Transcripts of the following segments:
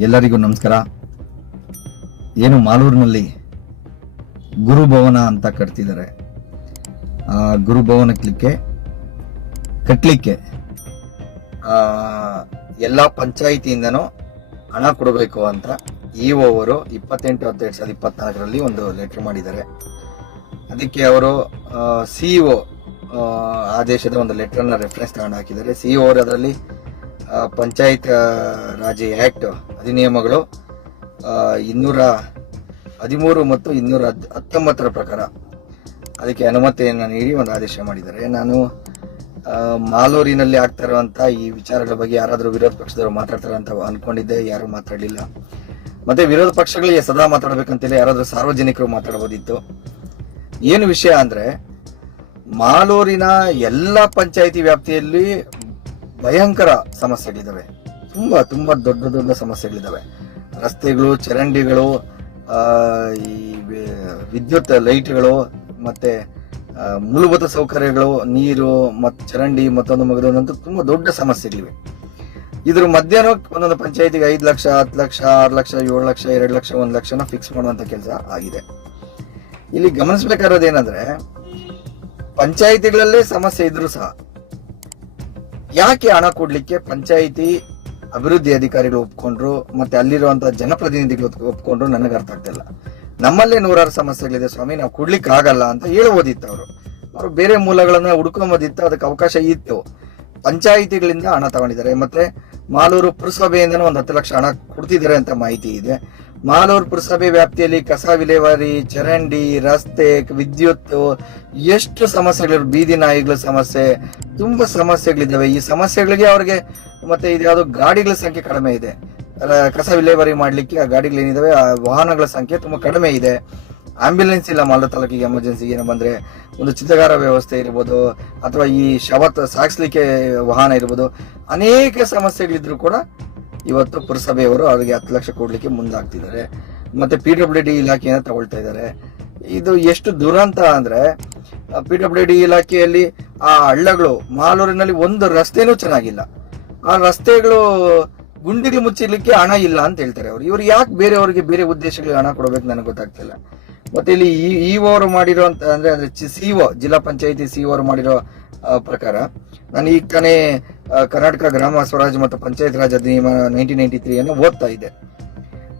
ಎಲ್ಲರಿಗೂ ನಮಸ್ಕಾರ. ಏನು ಮಾಲೂರಿನಲ್ಲಿ ಗುರುಭವನ ಅಂತ ಕಟ್ತಿದ್ದಾರೆ. ಆ ಗುರುಭವನ ಕ್ಲಿಕ್ಕೆ ಕಟ್ಲಿಕ್ಕೆ ಆ, ಎಲ್ಲ ಪಂಚಾಯಿತಿಯಿಂದನೂ ಹಣ ಕೊಡಬೇಕು ಅಂತ ಇ ಓವರು ಇಪ್ಪತ್ತೆಂಟು ಹತ್ತು ಎರಡು ಸಾವಿರದ ಇಪ್ಪತ್ನಾಲ್ಕರಲ್ಲಿ ಒಂದು ಲೆಟರ್ ಮಾಡಿದ್ದಾರೆ. ಅದಕ್ಕೆ ಅವರು ಸಿಇಒ ಆದೇಶದ ಒಂದು ಲೆಟ್ರನ್ನ ರೆಫರೆನ್ಸ್ ತಗೊಂಡು ಹಾಕಿದ್ದಾರೆ. ಸಿಇಒ ಅವರು ಅದರಲ್ಲಿ ಆ, ಪಂಚಾಯತ್ ರಾಜ್ ಆಕ್ಟ್ ಅಧಿನಿಯಮಗಳು ಇನ್ನೂರ ಹದಿಮೂರು ಮತ್ತು ಇನ್ನೂರ ಹತ್ತೊಂಬತ್ತರ ಪ್ರಕಾರ ಅದಕ್ಕೆ ಅನುಮತಿಯನ್ನು ನೀಡಿ ಒಂದು ಆದೇಶ ಮಾಡಿದ್ದಾರೆ. ನಾನು ಮಾಲೂರಿನಲ್ಲಿ ಆಗ್ತಾ ಇರುವಂಥ ಈ ವಿಚಾರಗಳ ಬಗ್ಗೆ ಯಾರಾದರೂ ವಿರೋಧ ಪಕ್ಷದವರು ಮಾತಾಡ್ತಾರೆ ಅಂತ ಅನ್ಕೊಂಡಿದ್ದೆ. ಯಾರು ಮಾತಾಡಲಿಲ್ಲ. ಮತ್ತು ವಿರೋಧ ಪಕ್ಷಗಳಿಗೆ ಸದಾ ಮಾತಾಡಬೇಕಂತಿಲ್ಲ. ಯಾರಾದರೂ ಸಾರ್ವಜನಿಕರು ಮಾತಾಡಬಹುದಿತ್ತು ಏನು ವಿಷಯ ಅಂದರೆ ಮಾಲೂರಿನ ಎಲ್ಲ ಪಂಚಾಯಿತಿ ವ್ಯಾಪ್ತಿಯಲ್ಲಿ ಭಯಂಕರ ಸಮಸ್ಯೆಗಳಿದ್ದಾವೆ ತುಂಬಾ ತುಂಬಾ ದೊಡ್ಡ ದೊಡ್ಡ ಸಮಸ್ಯೆಗಳಿದ್ದಾವೆ ರಸ್ತೆಗಳು, ಚರಂಡಿಗಳು ಈ ವಿದ್ಯುತ್ ಲೈಟ್ಗಳು ಮತ್ತೆ ಮೂಲಭೂತ ಸೌಕರ್ಯಗಳು, ನೀರು ಮತ್ತು ಚರಂಡಿ ಮತ್ತೊಂದು ಮಗದೊಂದಂತೂ ತುಂಬಾ ದೊಡ್ಡ ಸಮಸ್ಯೆಗಳಿವೆ. ಇದ್ರ ಮಧ್ಯಾಹ್ನ ಒಂದೊಂದು ಪಂಚಾಯತಿಗೆ ಐದು ಲಕ್ಷ ಹತ್ತು ಲಕ್ಷ, ಆರು ಲಕ್ಷ, ಏಳು ಲಕ್ಷ, ಎರಡು ಲಕ್ಷ, ಒಂದು ಲಕ್ಷನ ಫಿಕ್ಸ್ ಮಾಡುವಂತ ಕೆಲಸ ಆಗಿದೆ. ಇಲ್ಲಿ ಗಮನಿಸಬೇಕಾಗಿರೋದು ಏನಂದ್ರೆ, ಪಂಚಾಯಿತಿಗಳಲ್ಲೇ ಸಮಸ್ಯೆ ಇದ್ರೂ ಸಹ ಯಾಕೆ ಹಣ ಕೊಡ್ಲಿಕ್ಕೆ ಪಂಚಾಯಿತಿ ಅಭಿವೃದ್ಧಿ ಅಧಿಕಾರಿಗಳು ಒಪ್ಕೊಂಡ್ರು, ಮತ್ತೆ ಅಲ್ಲಿರುವಂತ ಜನಪ್ರತಿನಿಧಿಗಳು ಒಪ್- ಒಪ್ಕೊಂಡ್ರು ನನಗೆ ಅರ್ಥ ಆಗ್ತಿಲ್ಲ ನಮ್ಮಲ್ಲೇ ನೂರಾರು ಸಮಸ್ಯೆಗಳಿದೆ, ಸ್ವಾಮಿ, ನಾವು ಕೊಡ್ಲಿಕ್ಕೆ ಆಗಲ್ಲ ಅಂತ ಹೇಳ್ಬೋದಿತ್ತು ಅವರು. ಅವರು ಬೇರೆ ಮೂಲಗಳನ್ನ ಹುಡ್ಕೊಂಬೋದಿತ್ತು, ಅದಕ್ಕೆ ಅವಕಾಶ ಇತ್ತು. ಪಂಚಾಯಿತಿಗಳಿಂದ ಹಣ ತಗೊಂಡಿದ್ದಾರೆ. ಮತ್ತೆ ಮಾಲೂರು ಪುರಸಭೆಯಿಂದ ಒಂದು ಹತ್ತು ಲಕ್ಷ ಹಣ ಕೊಡ್ತಿದ್ದಾರೆ ಅಂತ ಮಾಹಿತಿ ಇದೆ. ಮಾಲೂರು ಪುರಸಭೆ ವ್ಯಾಪ್ತಿಯಲ್ಲಿ ಕಸ ವಿಲೇವಾರಿ, ಚರಂಡಿ, ರಸ್ತೆ, ವಿದ್ಯುತ್, ಎಷ್ಟು ಸಮಸ್ಯೆಗಳು ಬೀದಿ ನಾಯಿಗಳ ಸಮಸ್ಯೆ ತುಂಬಾ ಸಮಸ್ಯೆಗಳಿದ್ದಾವೆ. ಈ ಸಮಸ್ಯೆಗಳಿಗೆ ಅವ್ರಿಗೆ ಮತ್ತೆ ಇದ್ಯಾವುದೋ ಗಾಡಿಗಳ ಸಂಖ್ಯೆ ಕಡಿಮೆ ಇದೆ. ಕಸ ವಿಲೇವಾರಿ ಮಾಡ್ಲಿಕ್ಕೆ ಆ ಗಾಡಿಗಳು ಏನಿದಾವೆ, ಆ ವಾಹನಗಳ ಸಂಖ್ಯೆ ತುಂಬಾ ಕಡಿಮೆ ಇದೆ. ಆಂಬ್ಯುಲೆನ್ಸ್ ಇಲ್ಲ ಮಾಲ್ದ ತಾಲೂಕಿಗೆ ಎಮರ್ಜೆನ್ಸಿ ಏನೋ ಬಂದ್ರೆ. ಒಂದು ಚಿತ್ರಗಾರ ವ್ಯವಸ್ಥೆ ಇರ್ಬೋದು, ಅಥವಾ ಈ ಶವ ಸಾಗಿಸ್ಲಿಕ್ಕೆ ವಾಹನ ಇರ್ಬೋದು. ಅನೇಕ ಸಮಸ್ಯೆಗಳಿದ್ರು ಕೂಡ ಇವತ್ತು ಪುರಸಭೆಯವರು ಅವರಿಗೆ ಹತ್ತು ಲಕ್ಷ ಕೊಡ್ಲಿಕ್ಕೆ ಮುಂದಾಗ್ತಿದ್ದಾರೆ. ಮತ್ತೆ ಪಿ ಡಬ್ಲ್ಯೂ ಡಿ ಇಲಾಖೆಯನ್ನು ತಗೊಳ್ತಾ ಇದ್ದಾರೆ. ಇದು ಎಷ್ಟು ದುರಂತ ಅಂದ್ರೆ ಪಿ ಡಬ್ಲ್ಯೂ ಡಿ ಇಲಾಖೆಯಲ್ಲಿ ಆ ಹಳ್ಳಗಳು ಮಾಲೂರಿನಲ್ಲಿ ಒಂದು ರಸ್ತೆನೂ ಚೆನ್ನಾಗಿಲ್ಲ. ಆ ರಸ್ತೆಗಳು ಗುಂಡಿಗೆ ಮುಚ್ಚಿರ್ಲಿಕ್ಕೆ ಹಣ ಇಲ್ಲ ಅಂತ ಹೇಳ್ತಾರೆ ಅವರು. ಇವರು ಯಾಕೆ ಬೇರೆಯವರಿಗೆ ಬೇರೆ ಉದ್ದೇಶಗಳಿಗೆ ಹಣ ಕೊಡಬೇಕು ನನಗೆ ಗೊತ್ತಾಗ್ತಿಲ್ಲ. ಮತ್ತೆ ಇಲ್ಲಿ ಈ ಅವರು ಅಂದರೆ ಅಂದ್ರೆ ಅಂದ್ರೆ ಸಿಒ, ಜಿಲ್ಲಾ ಪಂಚಾಯತಿ ಅವರು ಮಾಡಿರೋ ಪ್ರಕಾರ ನಾನು ಈ ತಾನೇ ಕರ್ನಾಟಕ ಗ್ರಾಮ ಸ್ವರಾಜ್ ಮತ್ತು ಪಂಚಾಯತ್ ರಾಜ್ ಅಧಿನಿಯಮ ನೈನ್ಟೀನ್ ನೈನ್ಟಿ ತ್ರೀ ಅನ್ನು ಓದ್ತಾ ಇದ್ದೆ.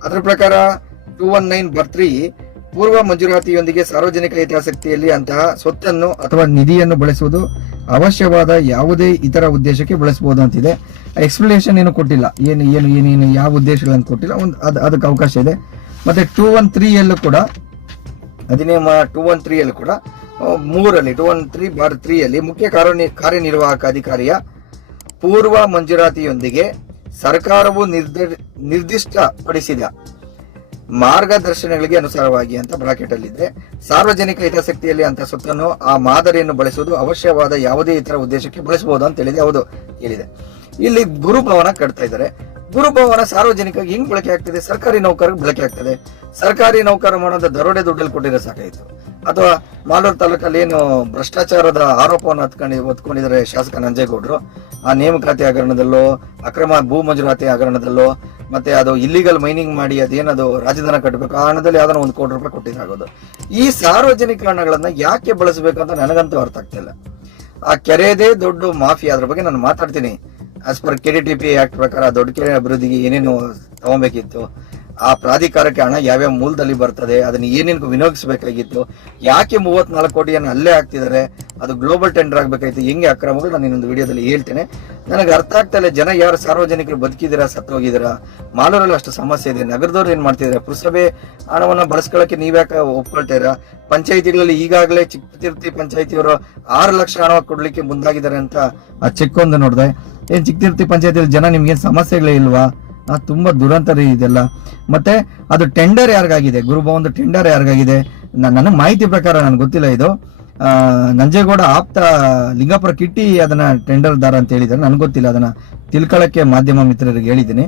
ಅದರ ಪ್ರಕಾರ ಟೂ ಒನ್ ನೈನ್ ಬರ್ತ್ರಿ ಪೂರ್ವ ಮಂಜೂರಾತಿಯೊಂದಿಗೆ ಸಾರ್ವಜನಿಕ ಹಿತಾಸಕ್ತಿಯಲ್ಲಿ ಅಂತಹ ಸ್ವತ್ತನ್ನು ಅಥವಾ ನಿಧಿಯನ್ನು ಬಳಸುವುದು ಅವಶ್ಯವಾದ ಯಾವುದೇ ಇತರ ಉದ್ದೇಶಕ್ಕೆ ಬಳಸಬಹುದು ಅಂತಿದೆ. ಎಕ್ಸ್ಪ್ಲನೇಷನ್ ಏನು ಕೊಟ್ಟಿಲ್ಲ. ಏನು ಏನು ಏನೇನು ಯಾವ ಉದ್ದೇಶಗಳನ್ನು ಕೊಟ್ಟಿಲ್ಲ. ಒಂದು, ಅದು, ಅದಕ್ಕೆ ಅವಕಾಶ ಇದೆ. ಮತ್ತೆ ಟೂ ಒನ್ ತ್ರೀ ಯಲ್ಲೂ ಕೂಡ ಅಧಿನಿಯಮ ಟೂ ಒನ್ ತ್ರೀ ಅಲ್ಲಿ ಕೂಡ ಮೂರಲ್ಲಿ two one three bar three ಅಲ್ಲಿ ಮುಖ್ಯ ಕಾರ್ಯನಿ, ಕಾರ್ಯನಿರ್ವಾಹಕ ಅಧಿಕಾರಿಯ ಪೂರ್ವ ಮಂಜೂರಾತಿಯೊಂದಿಗೆ ಸರ್ಕಾರವು ನಿರ್ದ- ನಿರ್ದಿಷ್ಟಪಡಿಸಿದ ಮಾರ್ಗದರ್ಶನಗಳಿಗೆ ಅನುಸಾರವಾಗಿ ಅಂತ ಬ್ರಾಕೆಟ್ ಅಲ್ಲಿದೆ ಸಾರ್ವಜನಿಕ ಹಿತಾಸಕ್ತಿಯಲ್ಲಿ ಅಂತ ಸ್ವತ್ತನ್ನು ಆ ಮಾದರಿಯನ್ನು ಬಳಸುವುದು ಅವಶ್ಯವಾದ ಯಾವುದೇ ಇತರ ಉದ್ದೇಶಕ್ಕೆ ಬಳಸಬಹುದು ಅಂತ ಹೇಳಿದೆ. ಹೌದು, ಹೇಳಿದೆ. ಇಲ್ಲಿ ಗುರುಭವನ ಕಟ್ತಾ ಇದ್ದಾರೆ. ಗುರುಭವನ ಸಾರ್ವಜನಿಕ ಹೆಂಗ್ ಬಳಕೆ ಆಗ್ತದೆ? ಸರ್ಕಾರಿ ನೌಕರಿಗೆ ಬಳಕೆ ಆಗ್ತದೆ. ಸರ್ಕಾರಿ ನೌಕರ ಮಾಡೋದ ದರೋಡೆ ದುಡ್ಡಲ್ಲಿ ಕೊಟ್ಟಿರೋ ಸಾಕಾಯ್ತು. ಅಥವಾ ಮಾಲೂರು ತಾಲೂಕಲ್ಲಿ ಏನು ಭ್ರಷ್ಟಾಚಾರದ ಆರೋಪವನ್ನು ಹತ್ಕೊಂಡು ಹೊತ್ಕೊಂಡಿದ್ದಾರೆ ಶಾಸಕ ನಂಜೇಗೌಡರು. ಆ ನೇಮಕಾತಿ ಹಗರಣದಲ್ಲೋ, ಅಕ್ರಮ ಭೂ ಮಂಜೂರಾತಿ ಹಗರಣದಲ್ಲೋ, ಮತ್ತೆ ಅದು ಇಲ್ಲಿಗಲ್ ಮೈನಿಂಗ್ ಮಾಡಿ ಅದೇನದು ರಾಜಧಾನ ಕಟ್ಟಬೇಕು, ಆ ಹಣದಲ್ಲಿ ಯಾವ್ದಾರ ಒಂದು ಕೋಟಿ ರೂಪಾಯಿ ಕೊಟ್ಟಿದ್ದಾಗೋದು ಈ ಸಾರ್ವಜನಿಕ ಹಣಗಳನ್ನ ಯಾಕೆ ಬಳಸಬೇಕು ಅಂತ ನನಗಂತೂ ಅರ್ಥ ಆಗ್ತಿಲ್ಲ ಆ ಕೆರೆದೇ ದೊಡ್ಡ ಮಾಫಿ ಅದ್ರ ಬಗ್ಗೆ ನಾನು ಮಾತಾಡ್ತೀನಿ. As per K D T P act ಪ್ರಕಾರ ದೊಡ್ಡ ಕೆರೆ ಅಭಿವೃದ್ಧಿಗೆ ಏನೇನು ತಗೊಬೇಕಿತ್ತು ಆ ಪ್ರಾಧಿಕಾರಕ್ಕೆ ಹಣ ಯಾವ್ಯಾವ ಮೂಲದಲ್ಲಿ ಬರ್ತದೆ, ಅದನ್ನ ಏನೇನು ವಿನಿಯೋಗಿಸಬೇಕಾಗಿತ್ತು, ಯಾಕೆ ಮೂವತ್ನಾಲ್ಕು ಕೋಟಿಯನ್ನು ಅಲ್ಲೇ ಹಾಕ್ತಿದ್ದಾರೆ, ಅದು ಗ್ಲೋಬಲ್ ಟೆಂಡರ್ ಆಗಬೇಕಾಯ್ತು, ಹೆಂಗೆ ಅಕ್ರಮಗಳು, ನಾನು ಇನ್ನೊಂದು ವಿಡಿಯೋದಲ್ಲಿ ಹೇಳ್ತೇನೆ. ನನಗೆ ಅರ್ಥ ಆಗ್ತಾ ಇಲ್ಲ, ಜನ ಯಾರು ಸಾರ್ವಜನಿಕರು ಬದುಕಿದ್ದೀರಾ, ಸತ್ತೋಗಿದ್ದೀರಾ, ಮಾಲೂರಲ್ಲಿ ಅಷ್ಟು ಸಮಸ್ಯೆ ಇದೆ, ನಗರದವ್ರು ಏನು ಮಾಡ್ತಿದ್ದಾರೆ, ಪುರಸಭೆ ಹಣವನ್ನ ಯಾಕೆ ನೀವ್ಯಾಕೆ ಒಪ್ಕೊಳ್ತೀರಾ ಪಂಚಾಯಿತಿಗಳಲ್ಲಿ ಈಗಾಗಲೇ ಚಿಕ್ಕತಿರ್ತಿ ಪಂಚಾಯಿತಿಯವರು ಆರು ಲಕ್ಷ ಹಣ ಕೊಡ್ಲಿಕ್ಕೆ ಮುಂದಾಗಿದ್ದಾರೆ ಅಂತ ಆ ಚೆಕ್ ಒಂದು ನೋಡಿದೆ. ಏನ್ ಚಿಕ್ಕತಿರ್ತಿ ಪಂಚಾಯತಿಯಲ್ಲಿ ಜನ ನಿಮಗೇನು ಸಮಸ್ಯೆಗಳೇ ಇಲ್ವಾ? ಆ, ತುಂಬ ದುರಂತ ಇದೆಲ್ಲ. ಮತ್ತೆ ಅದು ಟೆಂಡರ್ ಯಾರಿಗಾಗಿದೆ? ಗುರುಭವನದ ಟೆಂಡರ್ ಯಾರಿಗಾಗಿದೆ? ನನ್ನ ಮಾಹಿತಿ ಪ್ರಕಾರ ನನ್ಗೆ ಗೊತ್ತಿಲ್ಲ ಇದು. ನಂಜೇಗೌಡ ಆಪ್ತ ಲಿಂಗಾಪುರ ಕಿಟ್ಟಿ ಅದನ್ನ ಟೆಂಡರ್ ದಾರ ಅಂತ ಹೇಳಿದ್ದಾರೆ. ನನಗೆ ಗೊತ್ತಿಲ್ಲ ಅದನ್ನ. ತಿಳ್ಕೊಳ್ಳಕ್ಕೆ ಮಾಧ್ಯಮ ಮಿತ್ರರಿಗೆ ಹೇಳಿದ್ದೀನಿ.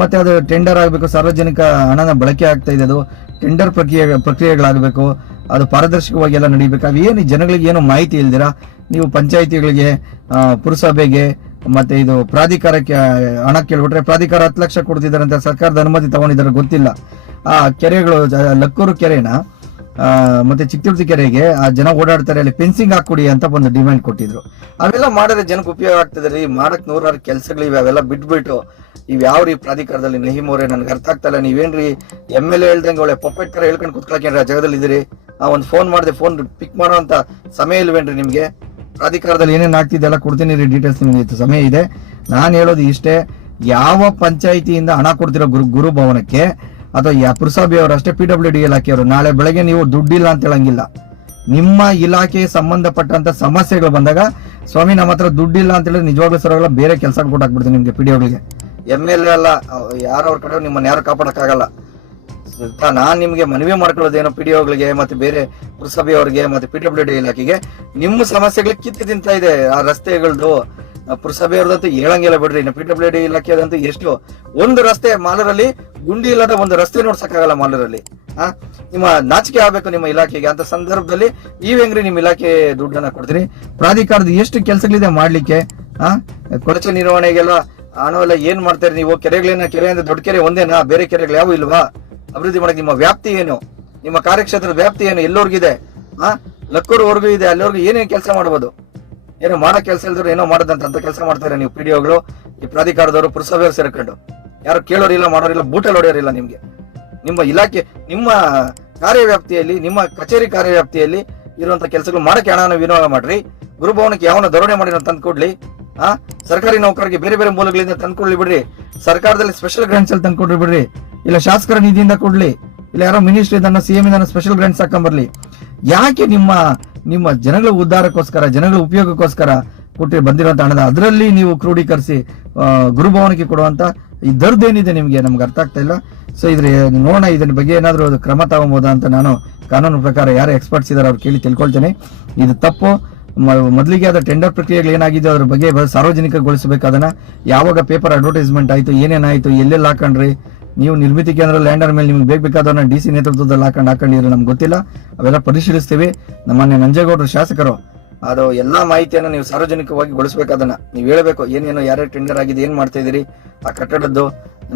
ಮತ್ತೆ ಅದು ಟೆಂಡರ್ ಆಗಬೇಕು ಸಾರ್ವಜನಿಕ ಹಣನ ಬಳಕೆ ಆಗ್ತಾ ಇದೆ ಅದು. ಟೆಂಡರ್ ಪ್ರಕ್ರಿಯೆ ಪ್ರಕ್ರಿಯೆಗಳಾಗಬೇಕು. ಅದು ಪಾರದರ್ಶಕವಾಗಿ ಎಲ್ಲ ನಡೀಬೇಕು. ಏನು ಜನಗಳಿಗೆ ಏನು ಮಾಹಿತಿ ಇಲ್ದಿರಾ? ನೀವು ಪಂಚಾಯಿತಿಗಳಿಗೆ ಪುರಸಭೆಗೆ ಮತ್ತೆ ಇದು ಪ್ರಾಧಿಕಾರಕ್ಕೆ ಹಣ ಕೇಳ್ಬಿಟ್ರೆ ಪ್ರಾಧಿಕಾರ ಹತ್ತು ಲಕ್ಷ ಕೊಡ್ತಿದ್ದಾರೆ ಅಂತ ಸರ್ಕಾರದ ಅನುಮತಿ ತಗೊಂಡಿದ್ದಾರೆ, ಗೊತ್ತಿಲ್ಲ. ಆ, ಕೆರೆಗಳು ಲಕ್ಕೂರು ಕೆರೆನ ಮತ್ತೆ ಚಿಕ್ಕತಿರ್ತಿ ಕೆರೆಗೆ, ಆ, ಜನ ಓಡಾಡ್ತಾರೆ, ಅಲ್ಲಿ ಫೆನ್ಸಿಂಗ್ ಹಾಕೊಡಿ ಅಂತ ಒಂದು ಡಿಮ್ಯಾಂಡ್ ಕೊಟ್ಟಿದ್ರು. ಅವೆಲ್ಲ ಮಾಡಿದ್ರೆ ಜನಕ್ಕೆ ಉಪಯೋಗ ಆಗ್ತದೆ ರೀ. ಮಾಡಕ್ ನೂರಾರು ಕೆಲಸಗಳಿವೆ, ಅವೆಲ್ಲ ಬಿಟ್ಬಿಟ್ಟು, ಇವ್ ಯಾವ ರೀ ಪ್ರಾಧಿಕಾರದಲ್ಲಿ ನಹಿಮ್ ಅವ್ರೆ, ನನ್ಗೆ ಅರ್ಥ ಆಗ್ತಾ ನೀವೇನ್ರಿ ಎಂ ಎಲ್ ಎ ಹೇಳ್ದಂಗೆ ಒಳ್ಳೆ ಪೊಪ್ಪೆಟ್ ತರ ಹೇಳ್ಕೊಂಡು ಕುತ್ಕೊಳಕೇನ್ರಿ ಆ ಜಾಗದಲ್ಲಿ ಇದ್ದೀರಿ ಆ, ಒಂದು ಫೋನ್ ಮಾಡಿದೆ, ಫೋನ್ ಪಿಕ್ ಮಾಡೋ ಅಂತ ಸಮಯ ಇಲ್ವೇನ್ರಿ ನಿಮ್ಗೆ? ಪ್ರಾಧಿಕಾರದಲ್ಲಿ ಏನೇನು ಆಗ್ತಿದೆ ಎಲ್ಲ ಕೊಡ್ತೀನಿ ರೀ ಡೀಟೇಲ್ಸ್ ನಿಮಗೆ ಸಮಯ ಇದೆ. ನಾನು ಹೇಳೋದು ಇಷ್ಟೇ, ಯಾವ ಪಂಚಾಯಿತಿಯಿಂದ ಹಣ ಕೊಡ್ತಿರೋ ಗುರು ಗುರು ಭವನಕ್ಕೆ, ಅಥವಾ ಪುರಸಭೆ ಅವರು ಅಷ್ಟೇ ಪಿ ಡಬ್ಲ್ಯೂ ಡಿ ಇಲಾಖೆಯವರು, ನಾಳೆ ಬೆಳಗ್ಗೆ ನೀವು ದುಡ್ಡಿಲ್ಲ ಅಂತ ಹೇಳಂಗಿಲ್ಲ. ನಿಮ್ಮ ಇಲಾಖೆಗೆ ಸಂಬಂಧಪಟ್ಟಂತ ಸಮಸ್ಯೆಗಳು ಬಂದಾಗ, ಸ್ವಾಮಿ, ನಮ್ಮ ಹತ್ರ ದುಡ್ಡಿಲ್ಲ ಅಂತ ಹೇಳಿದ್ರೆ ನಿಜವಾಗ್ಲೂ ಸರ್ ಬೇರೆ ಕೆಲಸ ಕೊಟ್ಟಾಕ್ಬಿಡ್ತೀನಿ ನಿಮ್ಗೆ P D M L A ಅಲ್ಲ ಯಾರವ್ರ ಕಡೆ ನಿಮ್ಮನ್ನ ಯಾರು ಕಾಪಾಡಕ್ಕಾಗಲ್ಲ. ನಾನ್ ನಿಮ್ಗೆ ಮನವಿ ಮಾಡ್ಕೊಳ್ಳೋದೇನು ಪಿ ಡಿ ಒಗಳಿಗೆ ಮತ್ತೆ ಬೇರೆ ಪುರಸಭೆಯವರಿಗೆ ಮತ್ತೆ ಪಿ ಡಬ್ಲ್ಯೂ ಡಿ ಇಲಾಖೆಗೆ. ನಿಮ್ಮ ಸಮಸ್ಯೆಗಳು ಕಿತ್ತು ತಿಂತಾ ಇದೆ. ಆ ರಸ್ತೆಗಳದ್ದು ಪುರಸಭೆಯವ್ರದಂತೂ ಹೇಳಂಗಿಲ್ಲ ಬಿಡ್ರಿ. ಪಿ ಡಬ್ಲ್ಯೂ ಡಿ ಇಲಾಖೆದಂತೂ ಎಷ್ಟು ಒಂದು ರಸ್ತೆ ಮಾಲರಲ್ಲಿ, ಗುಂಡಿ ಇಲ್ಲದ ಒಂದು ರಸ್ತೆ ನೋಡ್ಸಕ್ಕಾಗಲ್ಲ ಮಾಲರಲ್ಲಿ. ಆ, ನಿಮ್ಮ ನಾಚಿಕೆ ಆಗ್ಬೇಕು ನಿಮ್ಮ ಇಲಾಖೆಗೆ. ಅಂತ ಸಂದರ್ಭದಲ್ಲಿ ನೀವ್ ಹೆಂಗ್ರಿ ನಿಮ್ಮ ಇಲಾಖೆ ದುಡ್ಡನ್ನ ಕೊಡ್ತೀರಿ? ಪ್ರಾಧಿಕಾರದ ಎಷ್ಟು ಕೆಲಸಗಳಿದೆ ಮಾಡ್ಲಿಕ್ಕೆ? ಆ ಕೊಳಚೆ ನಿರ್ವಹಣೆಗೆಲ್ಲ ಹಣವೆಲ್ಲ ಏನ್ ಮಾಡ್ತಾರೆ ನೀವು ಕೆರೆಗಳೇನ ಕೆರೆ ಅಂದ್ರೆ ದೊಡ್ಡ ಕೆರೆ ಒಂದೇನಾ? ಬೇರೆ ಕೆರೆಗಳು ಯಾವ ಇಲ್ವಾ? ಅಭಿವೃದ್ಧಿ ಮಾಡಕ್ ನಿಮ್ಮ ವ್ಯಾಪ್ತಿ ಏನು? ನಿಮ್ಮ ಕಾರ್ಯಕ್ಷೇತ್ರದ ವ್ಯಾಪ್ತಿ ಏನು? ಎಲ್ಲೋರ್ಗಿದೆ? ಆ? ಲಕ್ಕೂರ್ವರೆಗೂ ಇದೆ, ಅಲ್ಲಿವರೆಗೂ ಏನೇನು ಕೆಲಸ ಮಾಡಬಹುದು ಏನೋ ಮಾಡೋ ಕೆಲಸ ಇಲ್ದ್ರು ಏನೋ ಮಾಡದಂತ ಅಂತ ಕೆಲಸ ಮಾಡ್ತಾರೆ ನೀವು ಪಿಡಿಒಗಳು ಈ ಪ್ರಾಧಿಕಾರದವರು, ಪುರಸಭೆಯವರು ಸೇರ್ಕೊಂಡು. ಯಾರು ಕೇಳೋರಿಲ್ಲ, ಮಾಡೋರಿಲ್ಲ ಬೂಟಲ್ಲಿ ಹೊಡೆಯೋರಿಲ್ಲ ನಿಮ್ಗೆ. ನಿಮ್ಮ ಇಲಾಖೆ, ನಿಮ್ಮ ಕಾರ್ಯವ್ಯಾಪ್ತಿಯಲ್ಲಿ, ನಿಮ್ಮ ಕಚೇರಿ ಕಾರ್ಯವ್ಯಾಪ್ತಿಯಲ್ಲಿ ಇರುವಂತ ಕೆಲಸಗಳು ಮಾಡಕ್ಕೆ ಹಣನ ವಿನಿಯೋಗ ಮಾಡ್ರಿ. ಗುರುಭವನಕ್ಕೆ ಯಾವನ ಧೋರಣೆ ಮಾಡಿ ತಂದು ಕೊಡ್ಲಿ. ಆ? ಸರ್ಕಾರಿ ನೌಕರರಿಗೆ ಬೇರೆ ಬೇರೆ ಮೂಲಗಳಿಂದ ತಂದ್ಕೊಡ್ಲಿ ಬಿಡ್ರಿ. ಸರ್ಕಾರದಲ್ಲಿ ಸ್ಪೆಷಲ್ ಗ್ರಾಂಟ್ಸ್ ತಂದ್ಕೊಡ್ರಿ ಬಿಡ್ರಿ. ಇಲ್ಲ ಶಾಸಕರ ನಿಧಿಯಿಂದ ಕೊಡ್ಲಿ, ಇಲ್ಲ ಯಾರೋ ಮಿನಿಸ್ಟ್ರಿ ಇದನ್ನ ಸಿಎಂ ಇದನ್ನ ಸ್ಪೆಷಲ್ ಗ್ರಾಂಟ್ಸ್ ಹಾಕೊಂಬರ್ಲಿ. ಯಾಕೆ ನಿಮ್ಮ ನಿಮ್ಮ ಜನಗಳ ಉದ್ಧಾರಕ್ಕೋಸ್ಕರ, ಜನಗಳ ಉಪಯೋಗಕ್ಕೋಸ್ಕರ ಕೊಟ್ಟಿ ಬಂದಿರುವಂತ ಹಣದ? ಅದರಲ್ಲಿ ನೀವು ಕ್ರೋಢೀಕರಿಸಿ ಗುರುಭವನಕ್ಕೆ ಕೊಡುವಂತ ಈ ದರ್ದೇನಿದೆ ನಿಮಗೆ? ನಮ್ಗೆ ಅರ್ಥ ಆಗ್ತಾ ಇಲ್ಲ. ಸೊ ಇದ್ರ ನೋಡೋಣ ಇದನ್ನ ಬಗ್ಗೆ ಏನಾದರೂ ಅದು ಕ್ರಮ ತಗೊಬೋದಾ ಅಂತ ನಾನು ಕಾನೂನು ಪ್ರಕಾರ ಯಾರು ಎಕ್ಸ್ಪರ್ಟ್ಸ್ ಇದಾರೆ ಅವ್ರು ಕೇಳಿ ತಿಳ್ಕೊಳ್ತೇನೆ. ಇದು ತಪ್ಪು. ಮೊದಲಿಗೆ ಅದ ಟೆಂಡರ್ ಪ್ರಕ್ರಿಯೆಗಳು ಏನಾಗಿದೆ ಅದ್ರ ಬಗ್ಗೆ ಸಾರ್ವಜನಿಕಗೊಳಿಸಬೇಕು ಅದನ್ನ. ಯಾವಾಗ ಪೇಪರ್ ಅಡ್ವರ್ಟೈಸ್ಮೆಂಟ್ ಆಯ್ತು ಏನೇನಾಯ್ತು ಎಲ್ಲೆಲ್ಲಿ ಹಾಕೊಂಡ್ರಿ? ನೀವು ನಿರ್ಮಿತಿ ಕೇಂದ್ರ ಲ್ಯಾಂಡರ್ ಮೇಲೆ ನಿಮ್ಗೆ ಬೇಕು ಬೇಕಾದವ್ರನ್ನ ಡಿ ಸಿ ನೇತೃತ್ವದಲ್ಲಿ ಹಾಕೊಂಡು ಹಾಕೊಂಡಿದ್ರೆ ನಮ್ಗೆ ಗೊತ್ತಿಲ್ಲ. ಅವೆಲ್ಲ ಪರಿಶೀಲಿಸ್ತೀವಿ. ನಮ್ಮನ್ನೇ ನಂಜೇಗೌಡರು ಶಾಸಕರು. ಅದು ಎಲ್ಲಾ ಮಾಹಿತಿಯನ್ನ ನೀವು ಸಾರ್ವಜನಿಕವಾಗಿ ಗೊಳಿಸಬೇಕಾದನ್ನ ನೀವು ಹೇಳಬೇಕು. ಏನೇನು ಯಾರ್ಯಾರು ಟೆಂಡರ್ ಆಗಿದೆ, ಏನ್ ಮಾಡ್ತಾ ಇದೀರಿ ಆ ಕಟ್ಟಡದ್ದು,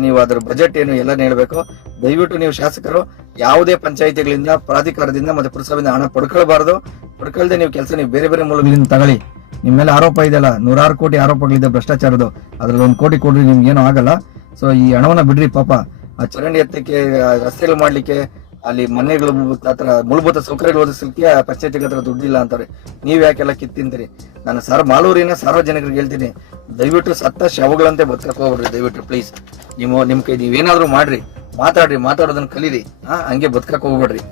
ನೀವು ಅದ್ರ ಬಜೆಟ್ ಏನು ಎಲ್ಲ ಹೇಳ್ಬೇಕು. ದಯವಿಟ್ಟು ನೀವು ಶಾಸಕರು ಯಾವುದೇ ಪಂಚಾಯಿತಿಗಳಿಂದ, ಪ್ರಾಧಿಕಾರದಿಂದ ಮತ್ತೆ ಪುರಸಭೆಯಿಂದ ಹಣ ಪಡ್ಕೊಳ್ಬಾರ್ದು. ಪಡ್ಕೊಳ್ದೆ ನೀವು ಕೆಲಸ ನೀವು ಬೇರೆ ಬೇರೆ ಮೂಲಗಳಿಂದ ತಗೊಳ್ಳಿ. ನಿಮ್ಮ ಮೇಲೆ ಆರೋಪ ಇದೆಯಲ್ಲ, ನೂರಾರು ಕೋಟಿ ಆರೋಪಗಳಿದೆ ಭ್ರಷ್ಟಾಚಾರದ್ದು. ಅದ್ರಲ್ಲಿ ಒಂದು ಕೋಟಿ ಕೊಡ್ರಿ ನಿಮ್ಗೆ ಏನೂ ಆಗಲ್ಲ. ಸೊ ಈ ಹಣವನ್ನ ಬಿಡ್ರಿ, ಪಾಪ. ಆ ಚರಂಡಿ ಎತ್ತಕ್ಕೆ ರಸ್ತೆಗಳು ಮಾಡ್ಲಿಕ್ಕೆ, ಅಲ್ಲಿ ಮನೆಗಳು ಹತ್ರ ಮೂಲಭೂತ ಸೌಕರ್ಯಗಳು ಒದಗಿಸಲಿಕ್ಕೆ ಪಂಚಾಯತಿಗಳ ಹತ್ರ ದುಡ್ಡಿಲ್ಲ ಅಂತಾರೆ. ನೀವ್ ಯಾಕೆಲ್ಲ ಕಿತ್ತಿಂತೀರಿ ನಾನು ಸರ್ ಮಾಲೂರಿನ ಸಾರ್ವಜನಿಕರಿಗೆ ಹೇಳ್ತೀನಿ. ದಯವಿಟ್ಟು ಸತ್ತ ಶವಗಳಂತೆ ಬದುಕಕ್ಕೆ ಹೋಗ್ಬಿಡ್ರಿ, ದಯವಿಟ್ಟು ಪ್ಲೀಸ್ ನೀವು ನಿಮ್ ಕೈ ನೀವೇನಾದ್ರೂ ಮಾಡ್ರಿ, ಮಾತಾಡ್ರಿ, ಮಾತಾಡೋದನ್ನ ಕಲೀರಿ. ಹಾ ಹಂಗೆ ಬದುಕಕ್ಕೆ ಹೋಗ್ಬೇಡ್ರಿ.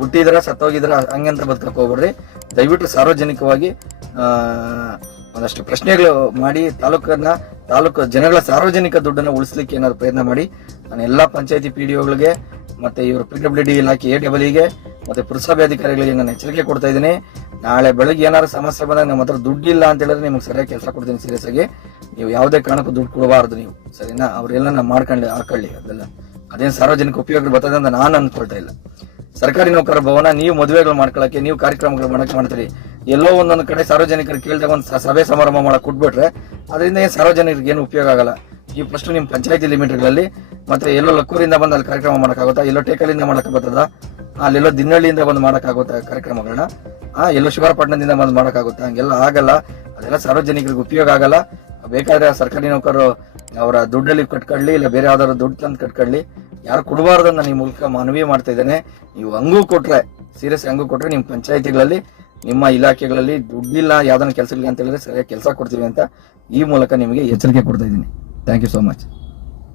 ಹುಟ್ಟಿದ್ರ, ಸತ್ತೋಗಿದ್ರ, ಹಂಗಂತ ಬದುಕಕ್ಕೆ ಹೋಗ್ಬೇಡ್ರಿ. ದಯವಿಟ್ಟು ಸಾರ್ವಜನಿಕವಾಗಿ, ಆ ಒಂದಷ್ಟು ಪ್ರಶ್ನೆಗಳು ಮಾಡಿ ತಾಲೂಕನ್ನ, ತಾಲೂಕು ಜನಗಳ ಸಾರ್ವಜನಿಕ ದುಡ್ಡನ್ನ ಉಳಿಸ್ಲಿಕ್ಕೆ ಏನಾದ್ರು ಪ್ರಯತ್ನ ಮಾಡಿ. ನಾನು ಎಲ್ಲಾ ಪಂಚಾಯತಿ ಪಿ ಡಿ ಮತ್ತೆ ಇವರು ಪಿ ಡಬ್ಲ್ಯೂ ಡಿ ಇಲಾಖೆ ಎ ಡಬ್ಲ್ಯೂಗೆ ಮತ್ತೆ ಪುರಸಭೆ ಅಧಿಕಾರಿಗಳಿಗೆ ನಾನು ಎಚ್ಚರಿಕೆ ಕೊಡ್ತಾ ಇದ್ದೀನಿ. ನಾಳೆ ಬೆಳಗ್ಗೆ ಏನಾದ್ರು ಸಮಸ್ಯೆ ಬಂದಾಗ ನಮ್ಮ ಹತ್ರ ದುಡ್ಡಿಲ್ಲ ಅಂತ ಹೇಳಿದ್ರೆ ನಿಮ್ಗೆ ಸರಿಯಾಗಿ ಕೆಲಸ ಕೊಡ್ತೀನಿ ಸೀರಿಯಸ್ ಆಗಿ. ನೀವು ಯಾವುದೇ ಕಾರಣಕ್ಕೂ ದುಡ್ಡು ಕೊಡಬಾರ್ದು ನೀವು. ಸರಿನಾ? ಅವರೆಲ್ಲ ನಾನು ಮಾಡ್ಕೊಂಡು ಹಾಕೊಳ್ಳಿ ಅದೆಲ್ಲ. ಅದೇನು ಸಾರ್ವಜನಿಕ ಉಪಯೋಗ ಬರ್ತದೆ ಅಂತ ನಾನು ಅನ್ಕೊಳ್ತಾ ಇಲ್ಲ. ಸರ್ಕಾರಿ ನೌಕರ ಭವನ, ನೀವು ಮದುವೆಗಳು ಮಾಡ್ಕೊಳಕ್ಕೆ, ನೀವು ಕಾರ್ಯಕ್ರಮಗಳು ಮಾಡಕ್ಕೆ ಮಾಡ್ತೀರಿ. ಎಲ್ಲೋ ಒಂದೊಂದು ಕಡೆ ಸಾರ್ವಜನಿಕರು ಕೇಳಿದಾಗ ಒಂದು ಸಭೆ ಸಮಾರಂಭ ಮಾಡಕ್ಕೆ ಕೊಟ್ಬಿಟ್ರೆ ಅದರಿಂದ ಏನು ಸಾರ್ವಜನಿಕರಿಗೆ ಏನು ಉಪಯೋಗ ಆಗಲ್ಲ. ಈ ಫಸ್ಟ್ ನಿಮ್ಮ ಪಂಚಾಯತಿ ಲಿಮಿಟ್ಗಳಲ್ಲಿ ಮತ್ತೆ ಎಲ್ಲೋ ಲಕ್ಕೂರಿಂದ ಬಂದು ಅಲ್ಲಿ ಕಾರ್ಯಕ್ರಮ ಮಾಡೋಕ್ಕಾಗುತ್ತಾ, ಎಲ್ಲೋ ಟೇಕಲಿಂದ ಮಾಡೋಕ್ಕಾಗುತ್ತದ ಅಲ್ಲೆಲ್ಲೋ ದಿನ್ನಳ್ಳಿಯಿಂದ ಬಂದು ಮಾಡೋಕ್ಕಾಗುತ್ತಾ ಕಾರ್ಯಕ್ರಮಗಳನ್ನ? ಆ, ಎಲ್ಲೋ ಶಿವರಪಟ್ಟಣದಿಂದ ಬಂದು ಮಾಡೋಕ್ಕಾಗುತ್ತಾ? ಹಂಗೆಲ್ಲ ಆಗಲ್ಲ. ಅದೆಲ್ಲ ಸಾರ್ವಜನಿಕರಿಗೆ ಉಪಯೋಗ ಆಗಲ್ಲ. ಬೇಕಾದ್ರೆ ಸರ್ಕಾರಿ ನೌಕರು ಅವರ ದುಡ್ಡಲ್ಲಿ ಕಟ್ಕೊಳ್ಳಿ ಇಲ್ಲ ಬೇರೆ ಯಾವ್ದಾದ್ರು ದುಡ್ಡು ತಂದು ಕಟ್ಕೊಳ್ಳಿ ಯಾರು ಕೊಡಬಾರ್ದು ನಾನು ಈ ಮೂಲಕ ಮನವಿ ಮಾಡ್ತಾ ಇದ್ದೇನೆ. ನೀವು ಹಂಗೂ ಕೊಟ್ರೆ ಸೀರಿಯಸ್ ಹಂಗೂ ಕೊಟ್ರೆ ನಿಮ್ಮ ಪಂಚಾಯತಿಗಳಲ್ಲಿ ನಿಮ್ಮ ಇಲಾಖೆಗಳಲ್ಲಿ ದುಡ್ಡಿಲ್ಲ ಯಾವ್ದನ್ನ ಕೆಲಸ ಇಲ್ಲ ಅಂತ ಹೇಳಿದ್ರೆ ಸರಿಯಾಗಿ ಕೆಲಸ ಕೊಡ್ತೀವಿ ಅಂತ ಈ ಮೂಲಕ ನಿಮಗೆ ಎಚ್ಚರಿಕೆ ಕೊಡ್ತಾ ಇದ್ದೀನಿ. Thank you so much